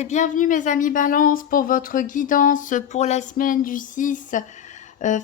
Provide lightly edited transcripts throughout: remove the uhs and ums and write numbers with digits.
et bienvenue mes amis Balance pour votre guidance pour la semaine du 6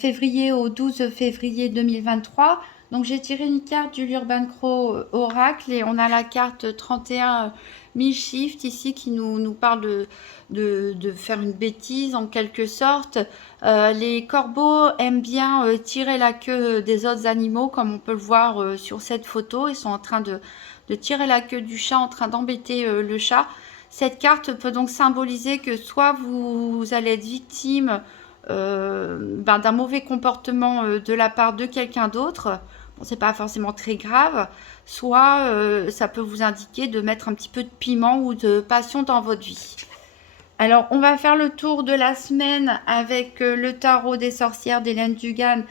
février au 12 février 2023. Donc j'ai tiré une carte du Urban Crow Oracle et on a la carte 31 Shift ici qui nous parle de faire une bêtise en quelque sorte. Les corbeaux aiment bien tirer la queue des autres animaux comme on peut le voir sur cette photo. Ils sont en train de tirer la queue du chat, en train d'embêter le chat. Cette carte peut donc symboliser que soit vous allez être victime d'un mauvais comportement de la part de quelqu'un d'autre, bon, c'est pas forcément très grave, soit ça peut vous indiquer de mettre un petit peu de piment ou de passion dans votre vie. Alors, on va faire le tour de la semaine avec le tarot des sorcières d'Hélène Dugan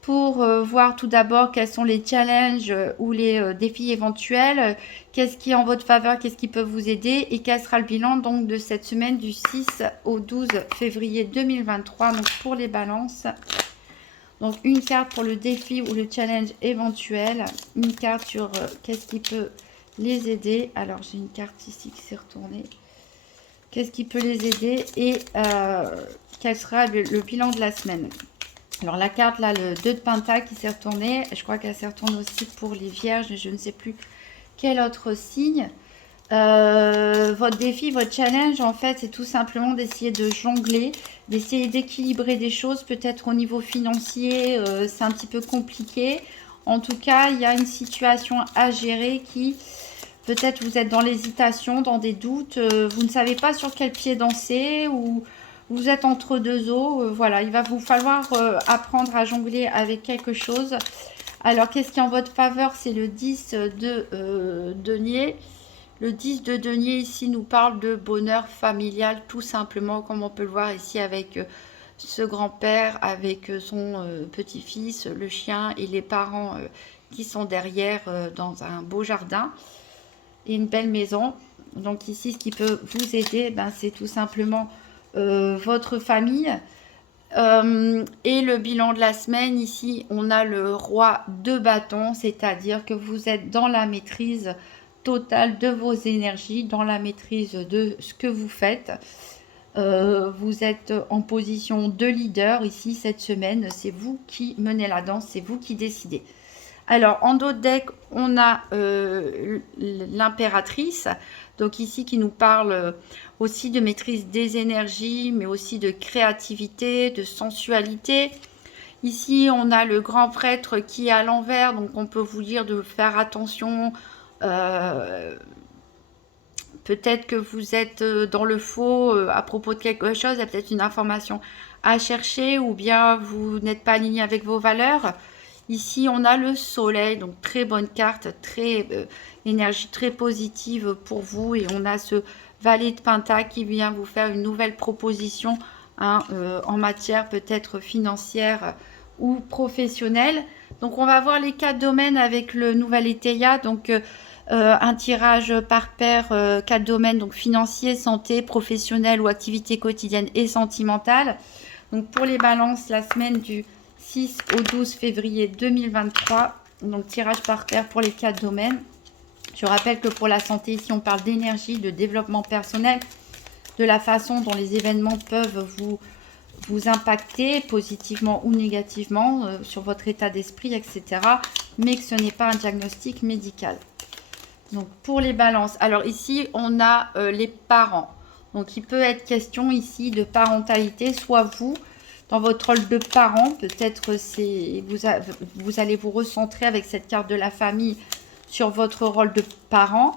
pour voir tout d'abord quels sont les challenges ou les défis éventuels, qu'est-ce qui est en votre faveur, qu'est-ce qui peut vous aider et quel sera le bilan donc de cette semaine du 6 au 12 février 2023 donc pour les balances. Donc une carte pour le défi ou le challenge éventuel, une carte sur qu'est-ce qui peut les aider. Alors j'ai une carte ici qui s'est retournée. Qu'est-ce qui peut les aider et quel sera le bilan de la semaine. Alors la carte là, le 2 de Pentacle qui s'est retourné, je crois qu'elle s'est retournée aussi pour les Vierges, je ne sais plus quel autre signe. Votre défi, votre challenge en fait, c'est tout simplement d'essayer de jongler, d'essayer d'équilibrer des choses, peut-être au niveau financier, c'est un petit peu compliqué. En tout cas, il y a une situation à gérer qui, peut-être vous êtes dans l'hésitation, dans des doutes, vous ne savez pas sur quel pied danser ou vous êtes entre deux eaux, voilà, il va vous falloir apprendre à jongler avec quelque chose. Alors, qu'est-ce qui est en votre faveur? C'est le 10 de denier. Le 10 de denier ici nous parle de bonheur familial, tout simplement, comme on peut le voir ici avec ce grand-père, avec son petit-fils, le chien et les parents qui sont derrière dans un beau jardin et une belle maison. Donc ici, ce qui peut vous aider, ben, c'est tout simplement votre famille. Et le bilan de la semaine, ici, on a le roi de bâton, c'est-à-dire que vous êtes dans la maîtrise totale de vos énergies, dans la maîtrise de ce que vous faites. Vous êtes en position de leader ici cette semaine, c'est vous qui menez la danse, c'est vous qui décidez. Alors, en dos de deck, on a l'impératrice, donc ici qui nous parle aussi de maîtrise des énergies, mais aussi de créativité, de sensualité. Ici, on a le grand prêtre qui est à l'envers, donc on peut vous dire de faire attention. Peut-être que vous êtes dans le faux à propos de quelque chose, il y a peut-être une information à chercher, ou bien vous n'êtes pas aligné avec vos valeurs. Ici, on a le soleil, donc très bonne carte, très énergie très positive pour vous. Et on a ce valet de Pentacle qui vient vous faire une nouvelle proposition hein, en matière peut-être financière ou professionnelle. Donc, on va voir les 4 domaines avec le nouvel Eteia. Donc, un tirage par paire, 4 domaines, donc financier, santé, professionnel ou activité quotidienne et sentimentale. Donc, pour les balances, la semaine du 6 au 12 février 2023. Donc tirage par paire pour les 4 domaines. Je rappelle que pour la santé, ici on parle d'énergie, de développement personnel, de la façon dont les événements peuvent vous impacter positivement ou négativement sur votre état d'esprit, etc. Mais que ce n'est pas un diagnostic médical. Donc pour les balances, alors ici on a les parents. Donc il peut être question ici de parentalité, soit vous, dans votre rôle de parent, peut-être c'est vous allez vous recentrer avec cette carte de la famille sur votre rôle de parent,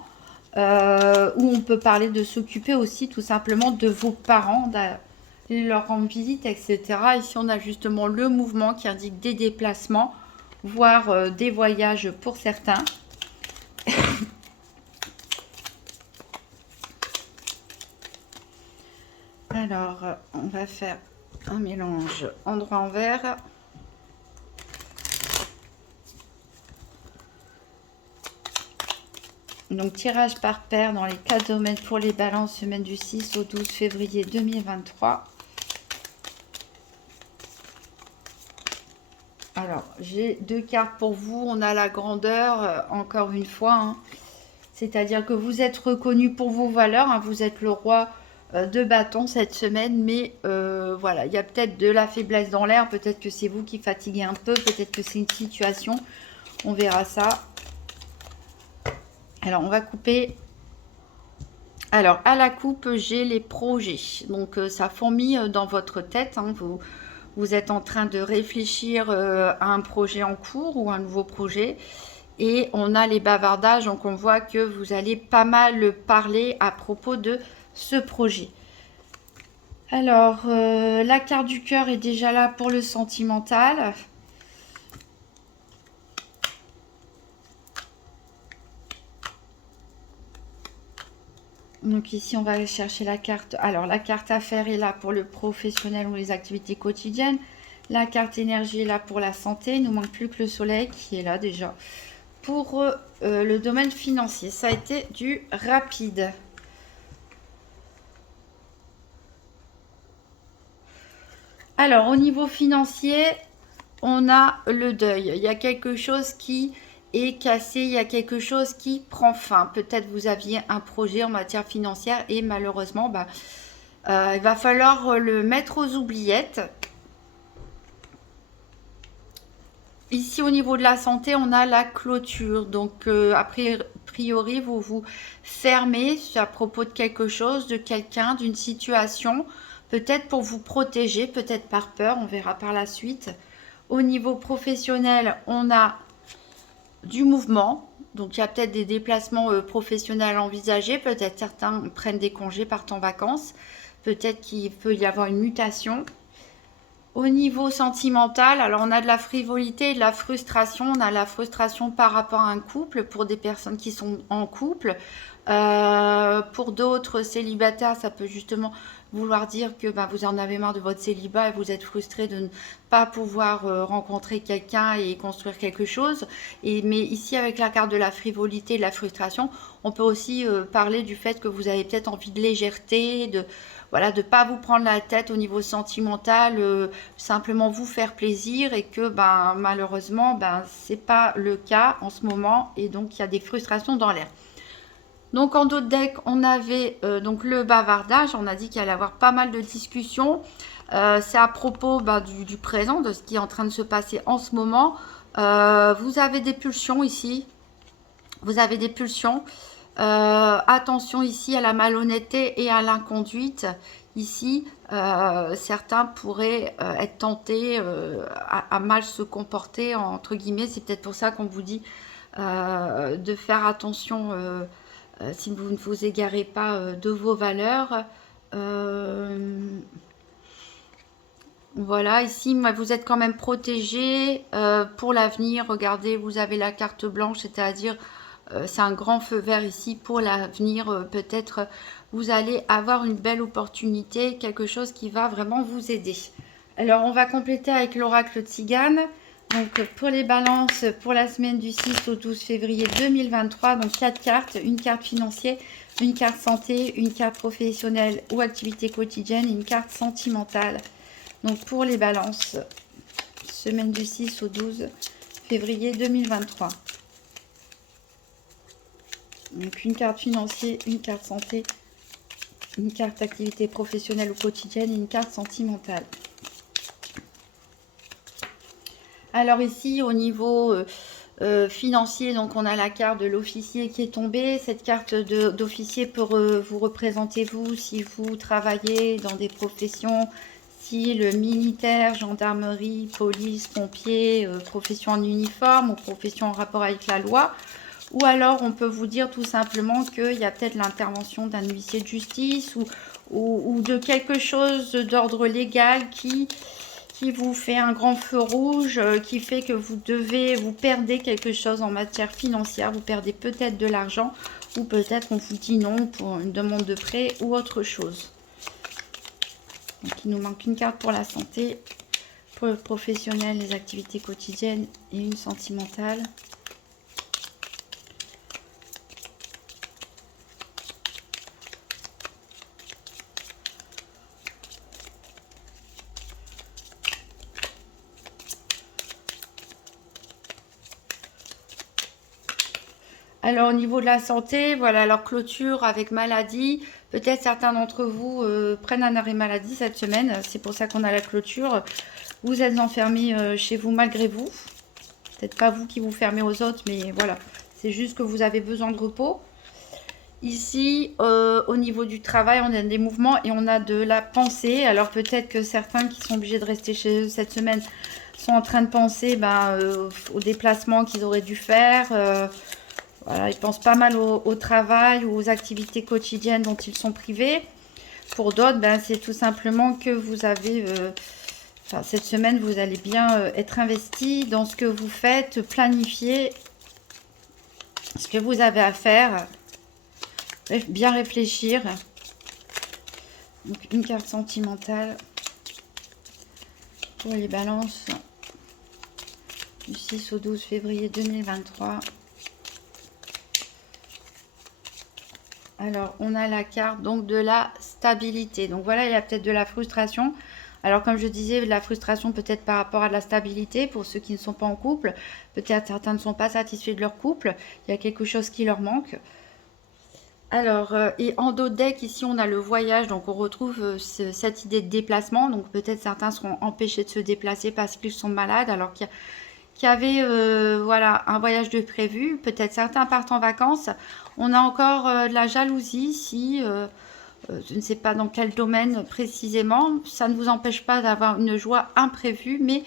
où on peut parler de s'occuper aussi tout simplement de vos parents, de leur rendre visite, etc. Ici, on a justement le mouvement qui indique des déplacements, voire des voyages pour certains. Alors, on va faire un mélange endroit-envers. Donc, tirage par paire dans les 4 domaines pour les balances, semaine du 6 au 12 février 2023. Alors, j'ai 2 cartes pour vous. On a la grandeur, encore une fois. Hein. C'est-à-dire que vous êtes reconnu pour vos valeurs. Hein. Vous êtes le roi de bâton cette semaine, mais voilà, il y a peut-être de la faiblesse dans l'air, peut-être que c'est vous qui fatiguez un peu, peut-être que c'est une situation, on verra ça. Alors, on va couper. Alors, à la coupe, j'ai les projets. Donc, ça fourmille dans votre tête. Hein. Vous êtes en train de réfléchir à un projet en cours ou un nouveau projet. Et on a les bavardages. Donc, on voit que vous allez pas mal parler à propos de ce projet. Alors, la carte du cœur est déjà là pour le sentimental. Donc ici, on va aller chercher la carte. Alors, la carte affaires est là pour le professionnel ou les activités quotidiennes. La carte énergie est là pour la santé. Il nous manque plus que le soleil qui est là déjà. Pour le domaine financier, ça a été du rapide. Alors, au niveau financier, on a le deuil. Il y a quelque chose qui est cassé, il y a quelque chose qui prend fin. Peut-être vous aviez un projet en matière financière et malheureusement, il va falloir le mettre aux oubliettes. Ici, au niveau de la santé, on a la clôture. Donc, a priori, vous vous fermez à propos de quelque chose, de quelqu'un, d'une situation, peut-être pour vous protéger, peut-être par peur, on verra par la suite. Au niveau professionnel, on a du mouvement. Donc, il y a peut-être des déplacements professionnels envisagés. Peut-être certains prennent des congés, partent en vacances. Peut-être qu'il peut y avoir une mutation. Au niveau sentimental, alors on a de la frivolité et de la frustration. On a la frustration par rapport à un couple pour des personnes qui sont en couple. Pour d'autres célibataires, ça peut justement vouloir dire que vous en avez marre de votre célibat et vous êtes frustré de ne pas pouvoir rencontrer quelqu'un et construire quelque chose. Mais ici, avec la carte de la frivolité et de la frustration, on peut aussi parler du fait que vous avez peut-être envie de légèreté, de voilà, de pas vous prendre la tête au niveau sentimental, simplement vous faire plaisir et que malheureusement c'est pas le cas en ce moment et donc il y a des frustrations dans l'air. Donc en d'autres decks, on avait donc le bavardage, on a dit qu'il allait y avoir pas mal de discussions. C'est à propos du présent, de ce qui est en train de se passer en ce moment. Vous avez des pulsions ici, vous avez des pulsions. Attention ici à la malhonnêteté et à l'inconduite. Ici, certains pourraient être tentés à mal se comporter, entre guillemets. C'est peut-être pour ça qu'on vous dit de faire attention si vous ne vous égarez pas de vos valeurs. Voilà, ici, vous êtes quand même protégé pour l'avenir. Regardez, vous avez la carte blanche, c'est-à-dire c'est un grand feu vert ici pour l'avenir. Peut-être vous allez avoir une belle opportunité, quelque chose qui va vraiment vous aider. Alors, on va compléter avec l'oracle Tzigane. Donc, pour les balances, pour la semaine du 6 au 12 février 2023, donc 4 cartes, une carte financière, une carte santé, une carte professionnelle ou activité quotidienne et une carte sentimentale. Donc, pour les balances, semaine du 6 au 12 février 2023. Donc une carte financière, une carte santé, une carte activité professionnelle ou quotidienne et une carte sentimentale. Alors ici au niveau financier, donc on a la carte de l'officier qui est tombée. Cette carte d'officier peut vous représenter vous si vous travaillez dans des professions, si le militaire, gendarmerie, police, pompier, profession en uniforme ou profession en rapport avec la loi. Ou alors, on peut vous dire tout simplement qu'il y a peut-être l'intervention d'un huissier de justice ou de quelque chose d'ordre légal qui vous fait un grand feu rouge, qui fait que vous perdez quelque chose en matière financière, vous perdez peut-être de l'argent ou peut-être on vous dit non pour une demande de prêt ou autre chose. Donc, il nous manque une carte pour la santé, pour le professionnel, les activités quotidiennes et une sentimentale. Alors au niveau de la santé, voilà, leur clôture avec maladie. Peut-être certains d'entre vous prennent un arrêt maladie cette semaine. C'est pour ça qu'on a la clôture. Vous êtes enfermés chez vous malgré vous. Peut-être pas vous qui vous fermez aux autres, mais voilà. C'est juste que vous avez besoin de repos. Ici, au niveau du travail, on a des mouvements et on a de la pensée. Alors peut-être que certains qui sont obligés de rester chez eux cette semaine sont en train de penser aux déplacements qu'ils auraient dû faire. Voilà, ils pensent pas mal au travail ou aux activités quotidiennes dont ils sont privés. Pour d'autres, c'est tout simplement que vous avez... cette semaine, vous allez bien être investi dans ce que vous faites, planifier ce que vous avez à faire, bien réfléchir. Donc, une carte sentimentale pour les balances du 6 au 12 février 2023. Alors, on a la carte donc de la stabilité. Donc voilà, il y a peut-être de la frustration. Alors, comme je disais, de la frustration peut-être par rapport à de la stabilité pour ceux qui ne sont pas en couple. Peut-être certains ne sont pas satisfaits de leur couple. Il y a quelque chose qui leur manque. Alors, et en dos de deck, ici, on a le voyage. Donc, on retrouve cette idée de déplacement. Donc, peut-être certains seront empêchés de se déplacer parce qu'ils sont malades. Alors qu'il y avait voilà, un voyage de prévu. Peut-être certains partent en vacances. On a encore de la jalousie ici. Je ne sais pas dans quel domaine précisément. Ça ne vous empêche pas d'avoir une joie imprévue. Mais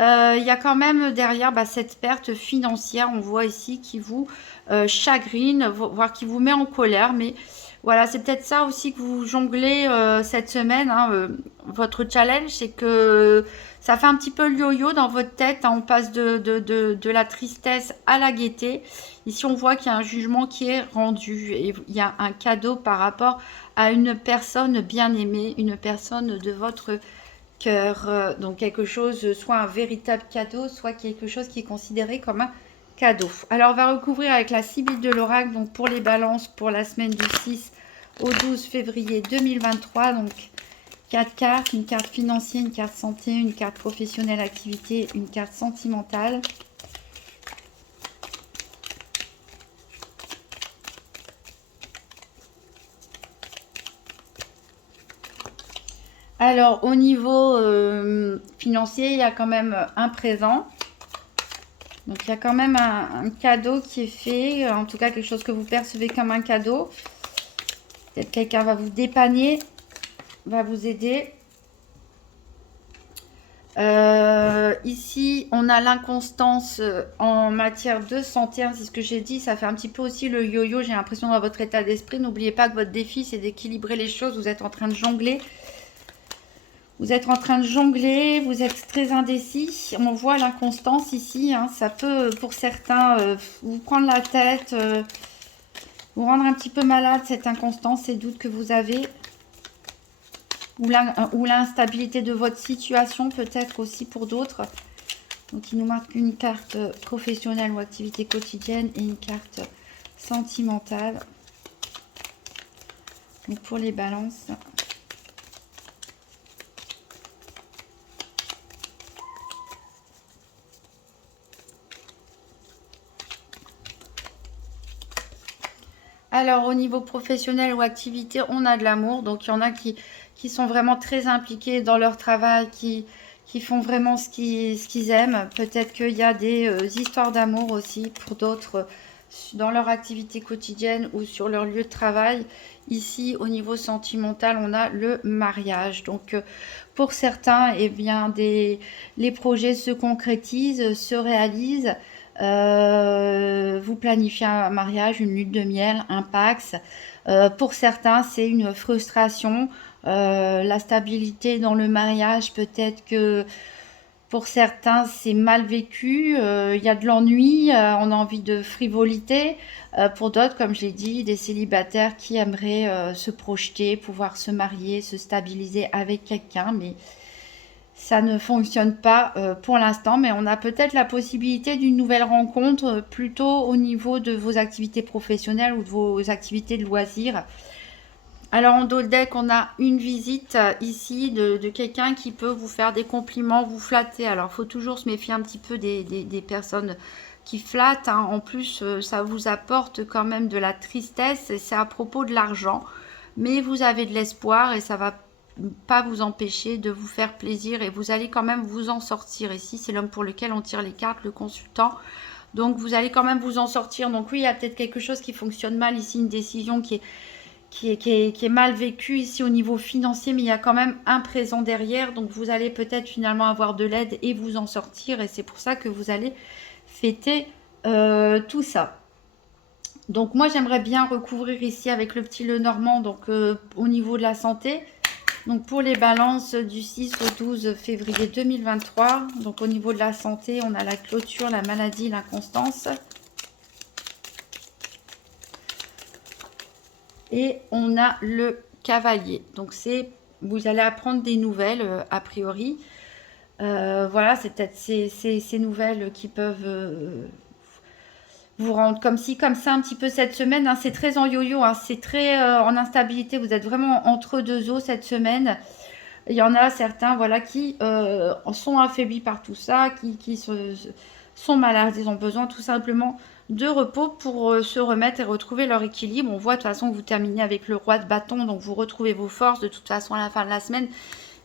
il y a quand même derrière cette perte financière. On voit ici qui vous chagrine, voire qui vous met en colère. Mais voilà, c'est peut-être ça aussi que vous jonglez cette semaine. Votre challenge, c'est que ça fait un petit peu le yo-yo dans votre tête. On passe de la tristesse à la gaieté. Ici, on voit qu'il y a un jugement qui est rendu. Et il y a un cadeau par rapport à une personne bien aimée, une personne de votre cœur. Donc quelque chose, soit un véritable cadeau, soit quelque chose qui est considéré comme un cadeau. Alors, on va recouvrir avec la Sibylle de l'Oracle, donc pour les balances, pour la semaine du 6 au 12 février 2023. Donc, 4 cartes, une carte financière, une carte santé, une carte professionnelle activité, une carte sentimentale. Alors, au niveau financier, il y a quand même un présent. Donc, il y a quand même un cadeau qui est fait. En tout cas, quelque chose que vous percevez comme un cadeau. Peut-être quelqu'un va vous dépanner, va vous aider. Ici, on a l'inconstance en matière de santé. C'est ce que j'ai dit. Ça fait un petit peu aussi le yo-yo. J'ai l'impression dans votre état d'esprit. N'oubliez pas que votre défi, c'est d'équilibrer les choses. Vous êtes en train de jongler. Vous êtes en train de jongler, vous êtes très indécis. On voit l'inconstance ici. Ça peut, pour certains, vous prendre la tête, vous rendre un petit peu malade, cette inconstance, ces doutes que vous avez. Ou l'instabilité de votre situation, peut-être aussi pour d'autres. Donc, il nous marque une carte professionnelle ou activité quotidienne et une carte sentimentale. Donc, pour les balances... Alors, au niveau professionnel ou activité, on a de l'amour. Donc, il y en a qui sont vraiment très impliqués dans leur travail, qui font vraiment ce qu'ils aiment. Peut-être qu'il y a des histoires d'amour aussi pour d'autres dans leur activité quotidienne ou sur leur lieu de travail. Ici, au niveau sentimental, on a le mariage. Donc, pour certains, eh bien, les projets se concrétisent, se réalisent. Vous planifiez un mariage, une lune de miel, un Pacs. Pour certains, c'est une frustration. La stabilité dans le mariage, peut-être que pour certains, c'est mal vécu. Il y a de l'ennui, on a envie de frivolité. Pour d'autres, comme je l'ai dit, des célibataires qui aimeraient se projeter, pouvoir se marier, se stabiliser avec quelqu'un, mais ça ne fonctionne pas pour l'instant, mais on a peut-être la possibilité d'une nouvelle rencontre plutôt au niveau de vos activités professionnelles ou de vos activités de loisirs. Alors en dos de deck, on a une visite ici de quelqu'un qui peut vous faire des compliments, vous flatter. Alors il faut toujours se méfier un petit peu des personnes flatte, hein. En plus, ça vous apporte quand même de la tristesse et c'est à propos de l'argent. Mais vous avez de l'espoir et ça va pas vous empêcher de vous faire plaisir et vous allez quand même vous en sortir. Ici, c'est l'homme pour lequel on tire les cartes, le consultant. Donc, vous allez quand même vous en sortir. Donc, oui, il y a peut-être quelque chose qui fonctionne mal ici, une décision qui est mal vécue ici au niveau financier, mais il y a quand même un présent derrière. Donc, vous allez peut-être finalement avoir de l'aide et vous en sortir. Et c'est pour ça que vous allez fêter tout ça. Donc, moi, j'aimerais bien recouvrir ici avec le petit Lenormand, donc au niveau de la santé. Donc pour les balances du 6 au 12 février 2023, donc au niveau de la santé, on a la clôture, la maladie, l'inconstance. Et on a le cavalier. Donc c'est, vous allez apprendre des nouvelles a priori. Voilà, c'est peut-être ces nouvelles qui peuvent vous rendre comme ci, comme ça un petit peu cette semaine. Hein. C'est très en yo-yo, hein. C'est très en instabilité. Vous êtes vraiment entre deux eaux cette semaine. Il y en a certains voilà, qui sont affaiblis par tout ça, qui sont malades. Ils ont besoin tout simplement de repos pour se remettre et retrouver leur équilibre. On voit de toute façon que vous terminez avec le roi de bâton, donc vous retrouvez vos forces de toute façon à la fin de la semaine.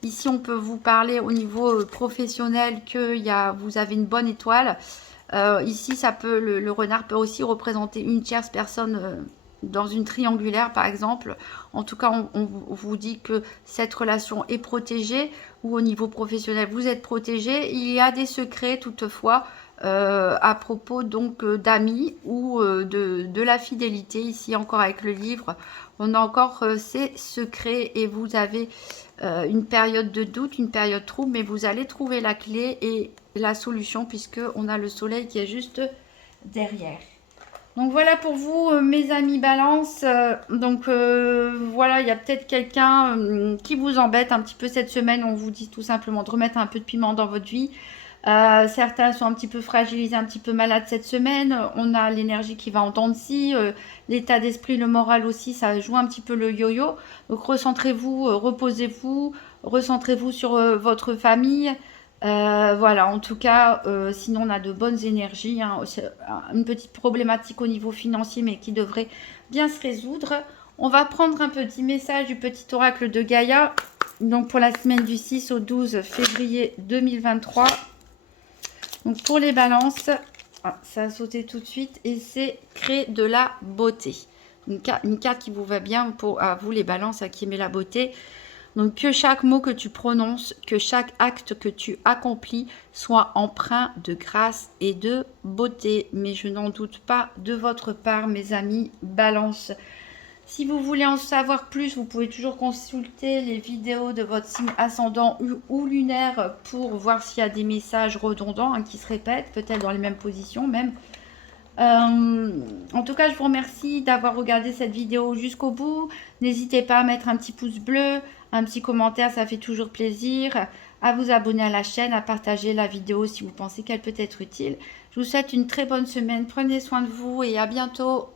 Ici, on peut vous parler au niveau professionnel que vous avez une bonne étoile. Ici, ça peut, le renard peut aussi représenter une tierce personne dans une triangulaire par exemple. En tout cas, on vous dit que cette relation est protégée ou au niveau professionnel, vous êtes protégé. Il y a des secrets toutefois à propos donc d'amis ou de la fidélité. Ici encore avec le livre, on a encore ces secrets et vous avez une période de doute, une période trouble, mais vous allez trouver la clé et la solution puisque on a le soleil qui est juste derrière. Donc voilà pour vous mes amis Balance. Donc voilà, il y a peut-être quelqu'un qui vous embête un petit peu cette semaine. On vous dit tout simplement de remettre un peu de piment dans votre vie. Certains sont un petit peu fragilisés, un petit peu malades cette semaine. On a l'énergie qui va en dents de scie, l'état d'esprit, le moral aussi, ça joue un petit peu le yo-yo. Donc recentrez-vous, reposez-vous, recentrez-vous sur votre famille. Voilà, en tout cas, sinon on a de bonnes énergies. Hein. Une petite problématique au niveau financier, mais qui devrait bien se résoudre. On va prendre un petit message du petit oracle de Gaïa. Donc pour la semaine du 6 au 12 février 2023. Donc pour les balances, ça a sauté tout de suite. Et c'est créer de la beauté. Une carte qui vous va bien pour à vous les balances, à qui aimez la beauté. Donc que chaque mot que tu prononces, que chaque acte que tu accomplis soit empreint de grâce et de beauté. Mais je n'en doute pas de votre part, mes amis Balance. Si vous voulez en savoir plus, vous pouvez toujours consulter les vidéos de votre signe ascendant ou lunaire pour voir s'il y a des messages redondants hein, qui se répètent, peut-être dans les mêmes positions même. En tout cas, je vous remercie d'avoir regardé cette vidéo jusqu'au bout. N'hésitez pas à mettre un petit pouce bleu, un petit commentaire, ça fait toujours plaisir. À vous abonner à la chaîne, à partager la vidéo si vous pensez qu'elle peut être utile. Je vous souhaite une très bonne semaine. Prenez soin de vous et à bientôt.